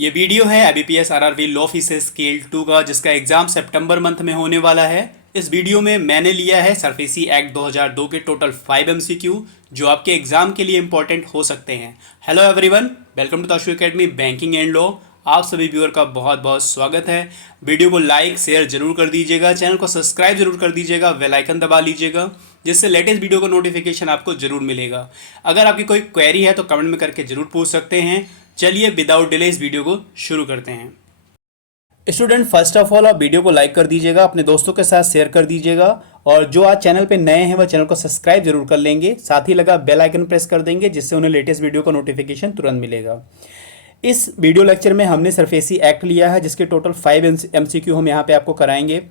ये वीडियो है IBPS RRB law officer scale 2 का, जिसका एग्जाम सितंबर मंथ में होने वाला है। इस वीडियो में मैंने लिया है सरफेसी एक्ट 2002 के टोटल 5 MCQ जो आपके एग्जाम के लिए इंपॉर्टेंट हो सकते हैं। Hello everyone, welcome to Tashu academy banking and law. आप सभी व्यूअर का बहुत बहुत स्वागत है। वीडियो को लाइक शेयर जरूर कर दीजिएगा, चैनल को सब्सक्राइब जरूर कर दीजिएगा, बेल आइकन दबा लीजिएगा, जिससे लेटेस्ट वीडियो का नोटिफिकेशन आपको जरूर मिलेगा। अगर आपकी कोई क्वेरी है तो कमेंट में करके जरूर पूछ सकते हैं। चलिए विदाउट डिले इस वीडियो को शुरू करते हैं। स्टूडेंट, फर्स्ट ऑफ ऑल आप वीडियो को लाइक कर दीजिएगा, अपने दोस्तों के साथ शेयर कर दीजिएगा, और जो आज चैनल पे नए हैं वह चैनल को सब्सक्राइब जरूर कर लेंगे। साथ ही लगा बेल आइकन प्रेस कर देंगे, जिससे उन्हें लेटेस्ट वीडियो का नोटिफिकेशन तुरंत मिलेगा। इस वीडियो लेक्चर में हमने सरफेसी एक्ट लिया है, जिसके टोटल 5 MCQ हम यहाँ पे आपको कराएंगे।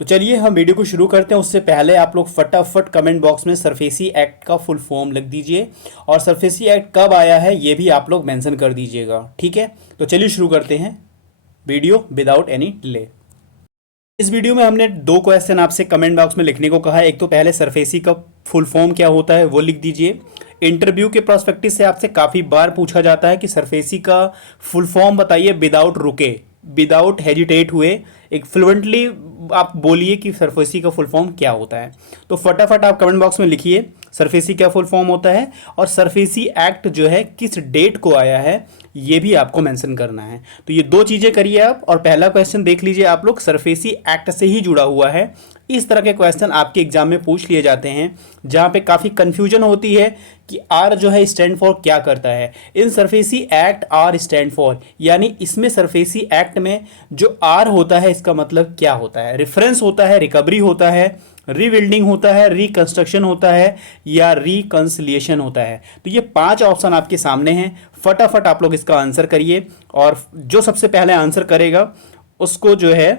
तो चलिए हम वीडियो को शुरू करते हैं। उससे पहले आप लोग फटाफट कमेंट बॉक्स में सरफेसी एक्ट का फुल फॉर्म लिख दीजिए, और सरफेसी एक्ट कब आया है ये भी आप लोग मेंशन कर दीजिएगा, ठीक है। तो चलिए शुरू करते हैं वीडियो विदाउट एनी डिले। इस वीडियो में हमने 2 क्वेश्चन आपसे कमेंट बॉक्स में लिखने को कहा है। एक तो पहले सरफेसी का फुल फॉर्म क्या होता है वो लिख दीजिए। इंटरव्यू के प्रोस्पेक्टिव से आपसे काफ़ी बार पूछा जाता है कि सरफेसी का फुल फॉर्म बताइए विदाउट रुके, विदाउट हेजिटेट हुए, एक फ्लुएंटली आप बोलिए कि सरफेसी का फुल फॉर्म क्या होता है। तो फटाफट आप कमेंट बॉक्स में लिखिए सरफेसी क्या फुल फॉर्म होता है, और सरफेसी एक्ट जो है किस डेट को आया है ये भी आपको मेंशन करना है। तो ये 2 चीज़ें करिए आप। और पहला क्वेश्चन देख लीजिए आप लोग, सरफेसी एक्ट से ही जुड़ा हुआ है। इस तरह के क्वेश्चन आपके एग्जाम में पूछ लिए जाते हैं, जहाँ पे काफ़ी कन्फ्यूजन होती है कि आर जो है स्टैंड फॉर क्या करता है। In SARFAESI act are stand for, यानी इसमें सरफेसी एक्ट में जो आर होता है इसका मतलब क्या होता है। रेफरेंस होता है, रिकवरी होता है, रीबिल्डिंग होता है, रिकंस्ट्रक्शन होता है, या रिकंसिलिएशन होता है। तो ये 5 ऑप्शन आपके सामने हैं। फटाफट आप लोग इसका आंसर करिए, और जो सबसे पहले आंसर करेगा उसको जो है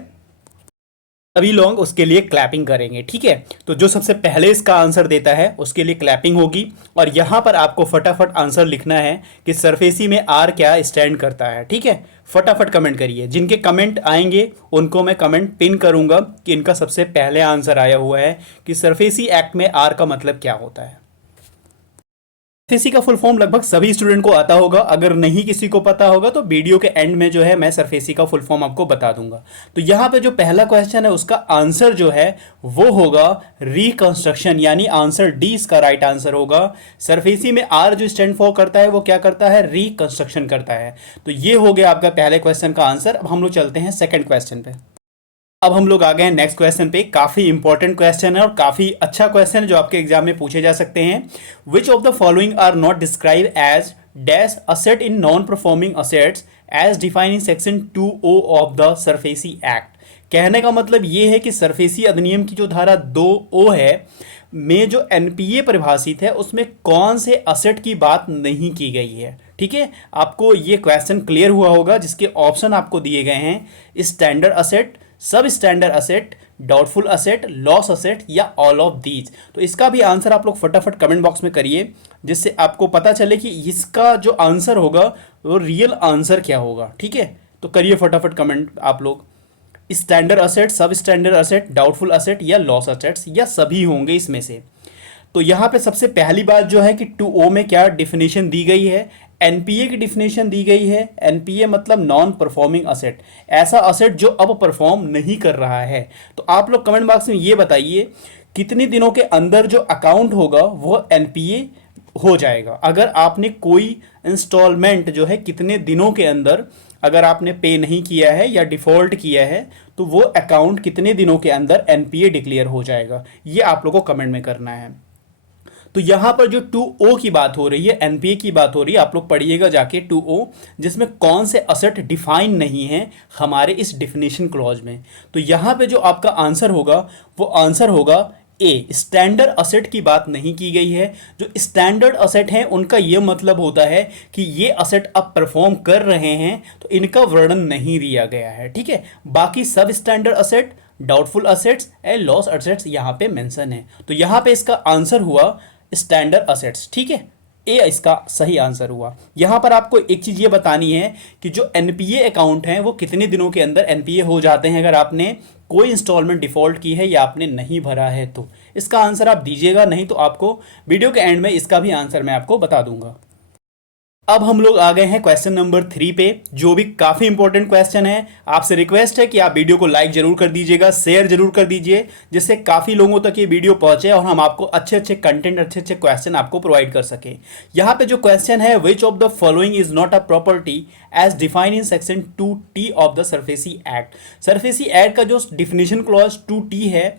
सभी लोग उसके लिए क्लैपिंग करेंगे, ठीक है। तो जो सबसे पहले इसका आंसर देता है उसके लिए क्लैपिंग होगी। और यहाँ पर आपको फटाफट आंसर लिखना है कि सरफेसी में आर क्या स्टैंड करता है, ठीक है। फटाफट कमेंट करिए। जिनके कमेंट आएंगे उनको मैं कमेंट पिन करूंगा कि इनका सबसे पहले आंसर आया हुआ है कि सरफेसी एक्ट में आर का मतलब क्या होता है। सरफेसी का फुल फॉर्म लगभग सभी स्टूडेंट को आता होगा। अगर नहीं किसी को पता होगा तो वीडियो के एंड में जो है मैं सरफेसी का फुल फॉर्म आपको बता दूंगा। तो यहाँ पे जो पहला क्वेश्चन है उसका आंसर जो है वो होगा रिकंस्ट्रक्शन, यानी आंसर डी इसका राइट आंसर होगा। सरफेसी में आर जो स्टैंड फॉर करता है वो क्या करता है, रिकंस्ट्रक्शन करता है। तो ये हो गया आपका पहले क्वेश्चन का आंसर। अब हम लोग चलते हैं सेकेंड क्वेश्चन पे। अब हम लोग आ गए हैं नेक्स्ट क्वेश्चन पे। काफ़ी इंपॉर्टेंट क्वेश्चन है और काफ़ी अच्छा क्वेश्चन है जो आपके एग्जाम में पूछे जा सकते हैं। Which of the following are not describe as dash asset in non performing assets as defined in section 2O of the SARFAESI act. कहने का मतलब ये है कि सरफेसी अधिनियम की जो धारा 2O है में जो NPA परिभाषित है उसमें कौन से असेट की बात नहीं की गई है, ठीक है। आपको ये क्वेश्चन क्लियर हुआ होगा, जिसके ऑप्शन आपको दिए गए हैं स्टैंडर्ड असेट, सब standard asset, doubtful asset, loss asset, या ऑल ऑफ दीज। तो इसका भी आंसर आप लोग फटाफट कमेंट बॉक्स में करिए, जिससे आपको पता चले कि इसका जो आंसर होगा वो रियल आंसर क्या होगा, ठीक है। तो करिए फटाफट कमेंट आप लोग। स्टैंडर्ड असेट, सब स्टैंडर्ड असेट, डाउटफुल असेट, या लॉस असेट्स, या सभी होंगे इसमें से। तो यहाँ पे सबसे पहली बात जो है कि 2O में क्या डिफिनेशन दी गई है, NPA की डिफिनेशन दी गई है। NPA मतलब नॉन परफॉर्मिंग असेट, ऐसा असेट जो अब परफॉर्म नहीं कर रहा है। तो आप लोग कमेंट बॉक्स में ये बताइए कितने दिनों के अंदर जो अकाउंट होगा वो NPA हो जाएगा। अगर आपने कोई इंस्टॉलमेंट जो है कितने दिनों के अंदर अगर आपने पे नहीं किया है या डिफ़ॉल्ट किया है तो वो अकाउंट कितने दिनों के अंदर NPA डिक्लेयर हो जाएगा, ये आप लोगों को कमेंट में करना है। तो यहाँ पर जो 2O की बात हो रही है, NPA की बात हो रही है, आप लोग पढ़िएगा जाके 2O, जिसमें कौन से असेट डिफाइन नहीं है हमारे इस डिफिनेशन क्लॉज में। तो यहाँ पे जो आपका आंसर होगा वो आंसर होगा ए, स्टैंडर्ड असेट की बात नहीं की गई है। जो स्टैंडर्ड असेट हैं उनका ये मतलब होता है कि ये असेट अब परफॉर्म कर रहे हैं, तो इनका वर्णन नहीं दिया गया है, ठीक है। बाकी सब standard asset, doubtful assets and loss assets यहाँ पे मेंशन है। तो यहाँ पे इसका आंसर हुआ स्टैंडर्ड असेट्स, ठीक है। ए इसका सही आंसर हुआ। यहाँ पर आपको एक चीज़ ये बतानी है कि जो NPA अकाउंट हैं वो कितने दिनों के अंदर NPA हो जाते हैं अगर आपने कोई इंस्टॉलमेंट डिफ़ॉल्ट की है या आपने नहीं भरा है। तो इसका आंसर आप दीजिएगा, नहीं तो आपको वीडियो के एंड में इसका भी आंसर मैं आपको बता दूंगा। अब हम लोग आ गए हैं क्वेश्चन नंबर 3 पे, जो भी काफ़ी इंपॉर्टेंट क्वेश्चन है। आपसे रिक्वेस्ट है कि आप वीडियो को लाइक जरूर कर दीजिएगा, शेयर जरूर कर दीजिए, जिससे काफ़ी लोगों तक ये वीडियो पहुंचे और हम आपको अच्छे अच्छे कंटेंट, अच्छे अच्छे क्वेश्चन आपको प्रोवाइड कर सके। यहाँ पे जो क्वेश्चन है, which of the following is not a property as defined in section 2T of the SARFAESI act. SARFAESI act का जो डिफिनेशन क्लॉज 2T है,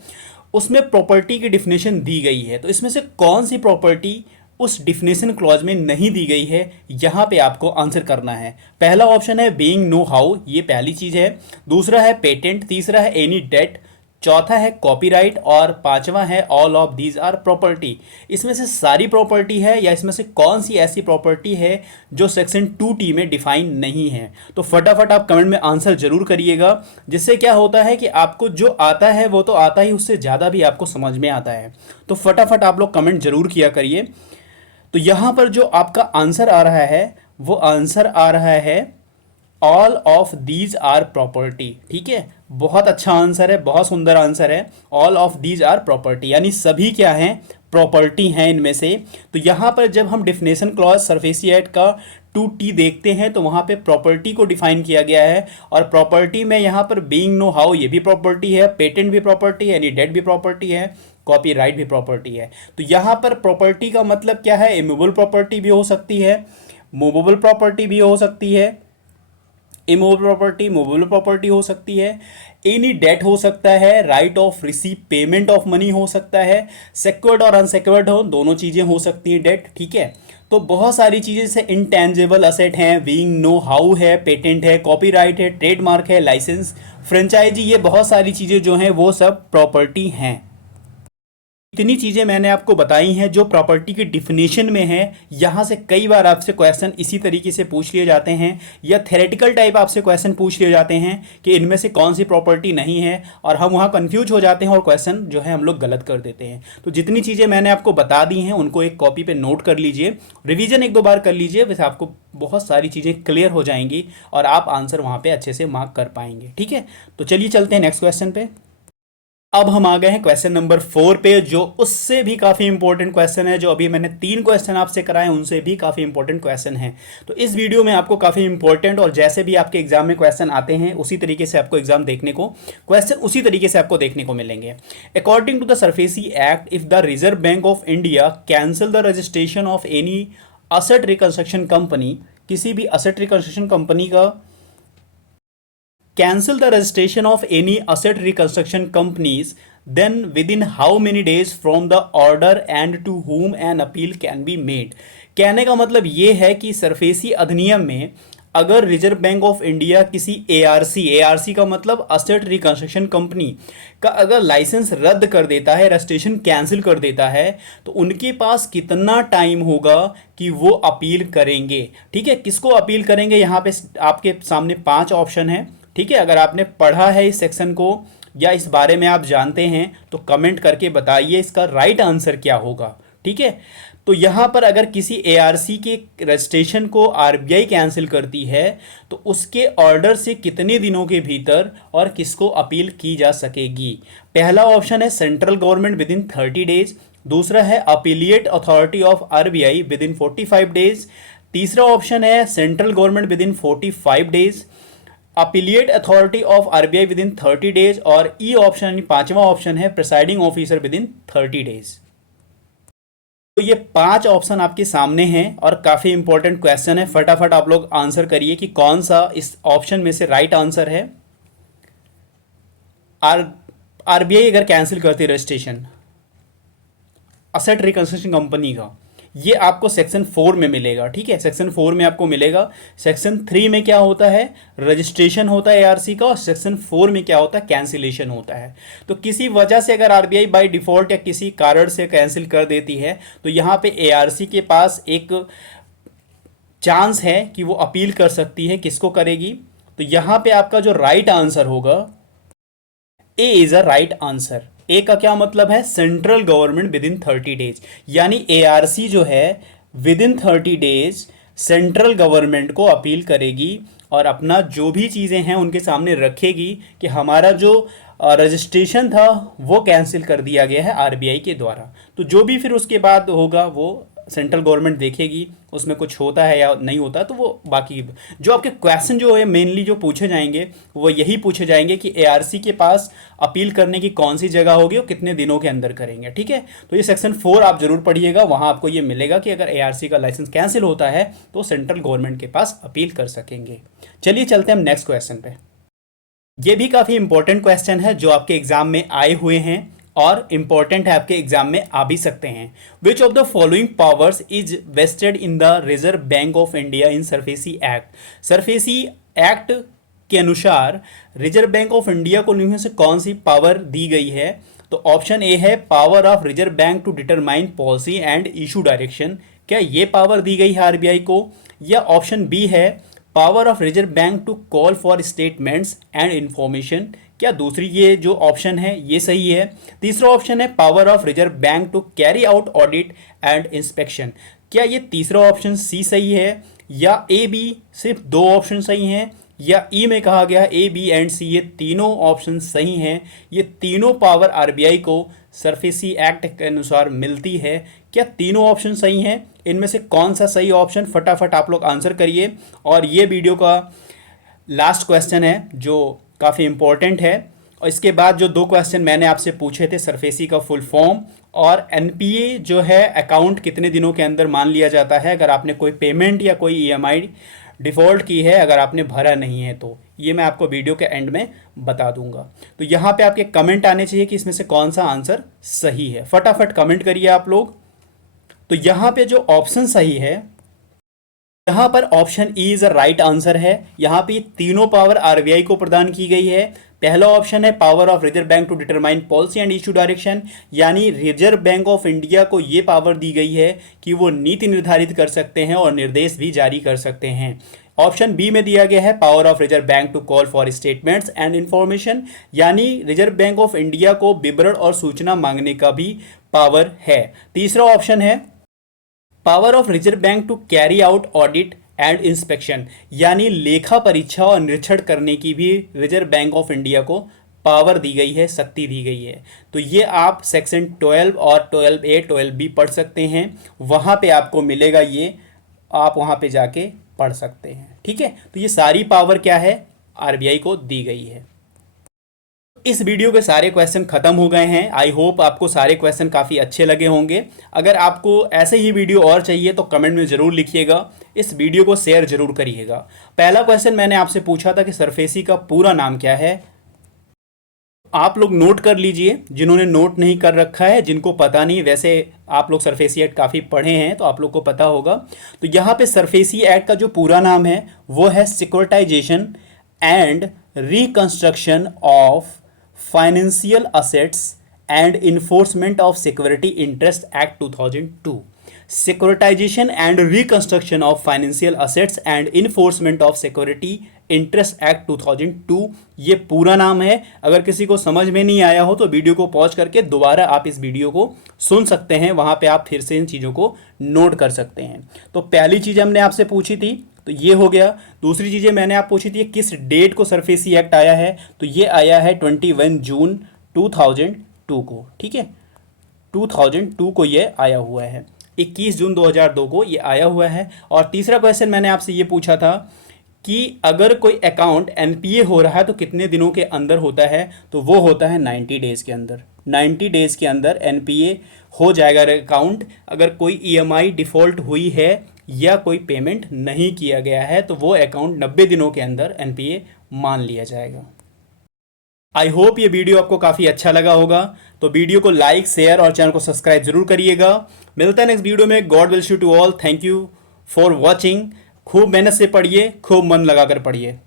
उसमें प्रॉपर्टी की डिफिनेशन दी गई है। तो इसमें से कौन सी प्रॉपर्टी उस डिफिनेशन क्लॉज में नहीं दी गई है, यहाँ पे आपको आंसर करना है। पहला ऑप्शन है बीइंग नो हाउ, ये पहली चीज है। दूसरा है पेटेंट, तीसरा है एनी डेट, चौथा है कॉपीराइट और पांचवा है all of these are property. इसमें से सारी प्रॉपर्टी है या इसमें से कौन सी ऐसी प्रॉपर्टी है जो सेक्शन 2T में डिफाइन नहीं है? तो फटाफट आप कमेंट में आंसर जरूर करिएगा, जिससे क्या होता है कि आपको जो आता है वो तो आता ही, उससे ज़्यादा भी आपको समझ में आता है। तो फटाफट आप लोग कमेंट जरूर किया करिए। तो यहाँ पर जो आपका आंसर आ रहा है, वो आंसर आ रहा है all of these are property. ठीक है, बहुत अच्छा आंसर है, बहुत सुंदर आंसर है। All of these are property यानी सभी क्या हैं, प्रॉपर्टी हैं इनमें से। तो यहाँ पर जब हम डिफिनेशन क्लॉज सरफेसी एक्ट का 2T देखते हैं, तो वहाँ पे प्रॉपर्टी को डिफाइन किया गया है। और प्रॉपर्टी में यहाँ पर बीइंग नो हाउ ये भी प्रॉपर्टी है, पेटेंट भी प्रॉपर्टी है, एनी डेट भी प्रॉपर्टी है, कॉपीराइट भी प्रॉपर्टी है। तो यहाँ पर प्रॉपर्टी का मतलब क्या है, इमूवेबल प्रॉपर्टी भी हो सकती है, मूवेबल प्रॉपर्टी भी हो सकती है, इमूवेबल प्रॉपर्टी, मूवेबल प्रॉपर्टी हो सकती है, एनी डेट हो सकता है, right of receive payment of money हो सकता है, सिक्योर्ड और अनसिक्योर्ड हो, दोनों चीज़ें हो सकती हैं डेट। ठीक है, तो बहुत सारी चीज़ें जैसे इंटेंजिबल असेट हैं, बीइंग नो हाउ है, पेटेंट है, कॉपीराइट है, ट्रेडमार्क है, लाइसेंस, फ्रेंचाइजी, ये बहुत सारी चीज़ें जो हैं वो सब प्रॉपर्टी हैं। इतनी चीज़ें मैंने आपको बताई हैं जो प्रॉपर्टी की डिफिनेशन में है। यहाँ से कई बार आपसे क्वेश्चन इसी तरीके से पूछ लिए जाते हैं, या थेरेटिकल टाइप आपसे क्वेश्चन पूछ लिए जाते हैं कि इनमें से कौन सी प्रॉपर्टी नहीं है, और हम वहाँ कंफ्यूज हो जाते हैं और क्वेश्चन जो है हम लोग गलत कर देते हैं। तो जितनी चीज़ें मैंने आपको बता दी हैं उनको एक कॉपी पर नोट कर लीजिए, रिविज़न एक दो बार कर लीजिए, वैसे आपको बहुत सारी चीज़ें क्लियर हो जाएंगी और आप आंसर वहाँ पर अच्छे से मार्क कर पाएंगे। ठीक है, तो चलिए चलते हैं नेक्स्ट क्वेश्चन पे। अब हम आ गए हैं क्वेश्चन नंबर 4 पे, जो उससे भी काफ़ी इंपॉर्टेंट क्वेश्चन है। जो अभी मैंने 3 क्वेश्चन आपसे कराए उनसे भी काफ़ी इंपॉर्टेंट क्वेश्चन है। तो इस वीडियो में आपको काफ़ी इंपॉर्टेंट, और जैसे भी आपके एग्जाम में क्वेश्चन आते हैं उसी तरीके से आपको एग्जाम देखने को, क्वेश्चन उसी तरीके से आपको देखने को मिलेंगे। According to the SARFAESI act, if the Reserve bank of India cancel the registration of any asset reconstruction company, किसी भी असेट रिकंस्ट्रक्शन कंपनी का cancel the registration of any asset reconstruction companies, then within how many days from the order and to whom an appeal can be made। कहने का मतलब ये है कि सरफेसी अधिनियम में अगर रिजर्व बैंक ऑफ इंडिया किसी ARC का मतलब असेट रिकंस्ट्रक्शन कंपनी का अगर लाइसेंस रद्द कर देता है, रजिस्ट्रेशन कैंसिल कर देता है, तो उनके पास कितना टाइम होगा कि वो अपील करेंगे। ठीक है, किसको अपील करेंगे, यहाँ पे आपके सामने 5 ऑप्शन है। ठीक है, अगर आपने पढ़ा है इस सेक्शन को या इस बारे में आप जानते हैं तो कमेंट करके बताइए इसका राइट आंसर क्या होगा। ठीक है, तो यहाँ पर अगर किसी ARC के रजिस्ट्रेशन को RBI कैंसिल करती है तो उसके ऑर्डर से कितने दिनों के भीतर और किसको अपील की जा सकेगी। पहला ऑप्शन है central government with in 30 days, दूसरा है appellate authority of RBI with in 45 days, तीसरा ऑप्शन है central government with in 45 days, appellate authority of RBI with in 30 days, और ई ऑप्शन, पांचवा ऑप्शन है presiding officer with in 30 days. तो ये 5 option आपके सामने हैं और काफ़ी इंपॉर्टेंट क्वेश्चन है। फटाफट आप लोग आंसर करिए कि कौन सा इस ऑप्शन में से राइट आंसर है। RBI अगर कैंसिल करती है रजिस्ट्रेशन असेट रिकंस्ट्रक्शन कंपनी का, ये आपको सेक्शन 4 में मिलेगा। ठीक है, सेक्शन 4 में आपको मिलेगा। सेक्शन 3 में क्या होता है, रजिस्ट्रेशन होता है ARC का, और सेक्शन 4 में क्या होता है, कैंसिलेशन होता है। तो किसी वजह से अगर RBI बाय डिफॉल्ट या किसी कारण से कैंसिल कर देती है तो यहाँ पे ARC के पास एक चांस है कि वो अपील कर सकती है। किसको करेगी, तो यहाँ पे आपका जो राइट आंसर होगा, ए इज अ राइट आंसर। ए का क्या मतलब है, central government with in 30 days, यानी ARC जो है with in 30 days central government को अपील करेगी और अपना जो भी चीज़ें हैं उनके सामने रखेगी कि हमारा जो रजिस्ट्रेशन था वो कैंसिल कर दिया गया है RBI के द्वारा। तो जो भी फिर उसके बाद होगा वो सेंट्रल गवर्नमेंट देखेगी उसमें कुछ होता है या नहीं होता, तो वो बाकी जो आपके क्वेश्चन जो है मेनली जो पूछे जाएंगे वो यही पूछे जाएंगे कि एआरसी के पास अपील करने की कौन सी जगह होगी और कितने दिनों के अंदर करेंगे। ठीक है, तो ये सेक्शन 4 आप जरूर पढ़िएगा, वहाँ आपको ये मिलेगा कि अगर एआरसी का लाइसेंस कैंसिल होता है तो सेंट्रल गवर्नमेंट के पास अपील कर सकेंगे। चलिए चलते हैं हम नेक्स्ट क्वेश्चन पे। ये भी काफ़ी इंपॉर्टेंट क्वेश्चन है जो आपके एग्जाम में आए हुए हैं और इम्पॉर्टेंट है, आपके एग्जाम में आ भी सकते हैं। Which of the following powers is vested in the Reserve bank of India in SARFAESI act. SARFAESI act के अनुसार रिजर्व बैंक ऑफ इंडिया को इनमें से कौन सी पावर दी गई है? तो ऑप्शन ए है power of reserve bank to determine policy and issue direction, क्या ये पावर दी गई है आरबीआई को? या ऑप्शन बी है power of reserve bank to call for statements and information, क्या दूसरी ये जो ऑप्शन है ये सही है? तीसरा ऑप्शन है power of reserve bank to carry out audit and inspection, क्या ये तीसरा ऑप्शन सी सही है? या ए बी सिर्फ दो ऑप्शन सही हैं? या ई में कहा गया ए बी एंड सी ये तीनों ऑप्शन सही हैं? ये तीनों पावर आरबीआई को सरफेसी एक्ट के अनुसार मिलती है, क्या तीनों ऑप्शन सही हैं? इनमें से कौन सा सही ऑप्शन, फटाफट आप लोग आंसर करिए। और ये वीडियो का लास्ट क्वेश्चन है जो काफ़ी इंपॉर्टेंट है, और इसके बाद जो दो क्वेश्चन मैंने आपसे पूछे थे, सरफेसी का फुल फॉर्म और एनपीए जो है अकाउंट कितने दिनों के अंदर मान लिया जाता है अगर आपने कोई पेमेंट या कोई ईएमआई डिफ़ॉल्ट की है, अगर आपने भरा नहीं है तो ये मैं आपको वीडियो के एंड में बता दूंगा। तो यहाँ पे आपके कमेंट आने चाहिए कि इसमें से कौन सा आंसर सही है, फटाफट कमेंट करिए आप लोग। तो यहाँ पे जो ऑप्शन सही है, यहाँ पर option E is a right answer है। यहाँ पे तीनों पावर आरबीआई को प्रदान की गई है। पहला ऑप्शन है power of reserve bank to determine policy and issue direction, यानी रिजर्व बैंक ऑफ इंडिया को ये पावर दी गई है कि वो नीति निर्धारित कर सकते हैं और निर्देश भी जारी कर सकते हैं। ऑप्शन बी में दिया गया है power of reserve bank to call for statements and information, यानी रिजर्व बैंक ऑफ इंडिया को विवरण और सूचना मांगने का भी पावर है। तीसरा ऑप्शन है power of reserve bank to carry out audit and inspection, यानी लेखा परीक्षा और निरीक्षण करने की भी रिजर्व बैंक ऑफ इंडिया को पावर दी गई है, शक्ति दी गई है। तो ये आप सेक्शन 12 और 12A 12B पढ़ सकते हैं, वहाँ पे आपको मिलेगा, ये आप वहाँ पे जाके पढ़ सकते हैं। ठीक है, तो ये सारी पावर क्या है, आरबीआई को दी गई है। इस वीडियो के सारे क्वेश्चन खत्म हो गए हैं। आई होप आपको सारे क्वेश्चन काफ़ी अच्छे लगे होंगे। अगर आपको ऐसे ही वीडियो और चाहिए तो कमेंट में ज़रूर लिखिएगा, इस वीडियो को शेयर जरूर करिएगा। पहला क्वेश्चन मैंने आपसे पूछा था कि सरफेसी का पूरा नाम क्या है, आप लोग नोट कर लीजिए, जिन्होंने नोट नहीं कर रखा है, जिनको पता नहीं, वैसे आप लोग सरफेसी एक्ट काफ़ी पढ़े हैं तो आप लोग को पता होगा। तो यहाँ पे सरफेसी एक्ट का जो पूरा नाम है वो है securitisation and reconstruction of financial assets and enforcement of security interest act 2002। Securitisation and reconstruction of financial assets and enforcement of security interest act 2002 ये पूरा नाम है। अगर किसी को समझ में नहीं आया हो तो वीडियो को पॉज करके दोबारा आप इस वीडियो को सुन सकते हैं, वहाँ पे आप फिर से इन चीज़ों को नोट कर सकते हैं। तो पहली चीज़ हमने आपसे पूछी थी तो ये हो गया। दूसरी चीज़ें मैंने आप पूछी थी किस डेट को सरफेसी एक्ट आया है, तो ये आया है 21 जून 2002 को। ठीक है, 2002 को ये आया हुआ है, 21 जून 2002 को ये आया हुआ है। और तीसरा क्वेश्चन मैंने आपसे ये पूछा था कि अगर कोई अकाउंट एनपीए हो रहा है तो कितने दिनों के अंदर होता है, तो वो होता है 90 डेज़ के अंदर। 90 डेज़ के अंदर एनपीए हो जाएगा अकाउंट। अगर कोई ईएमआई डिफ़ॉल्ट हुई है या कोई पेमेंट नहीं किया गया है तो वो अकाउंट 90 दिनों के अंदर एनपीए मान लिया जाएगा। आई होप ये वीडियो आपको काफ़ी अच्छा लगा होगा, तो वीडियो को लाइक, शेयर और चैनल को सब्सक्राइब जरूर करिएगा। मिलता है नेक्स्ट वीडियो में। God will you to all. Thank you for watching. खूब मेहनत से पढ़िए, खूब मन लगाकर पढ़िए।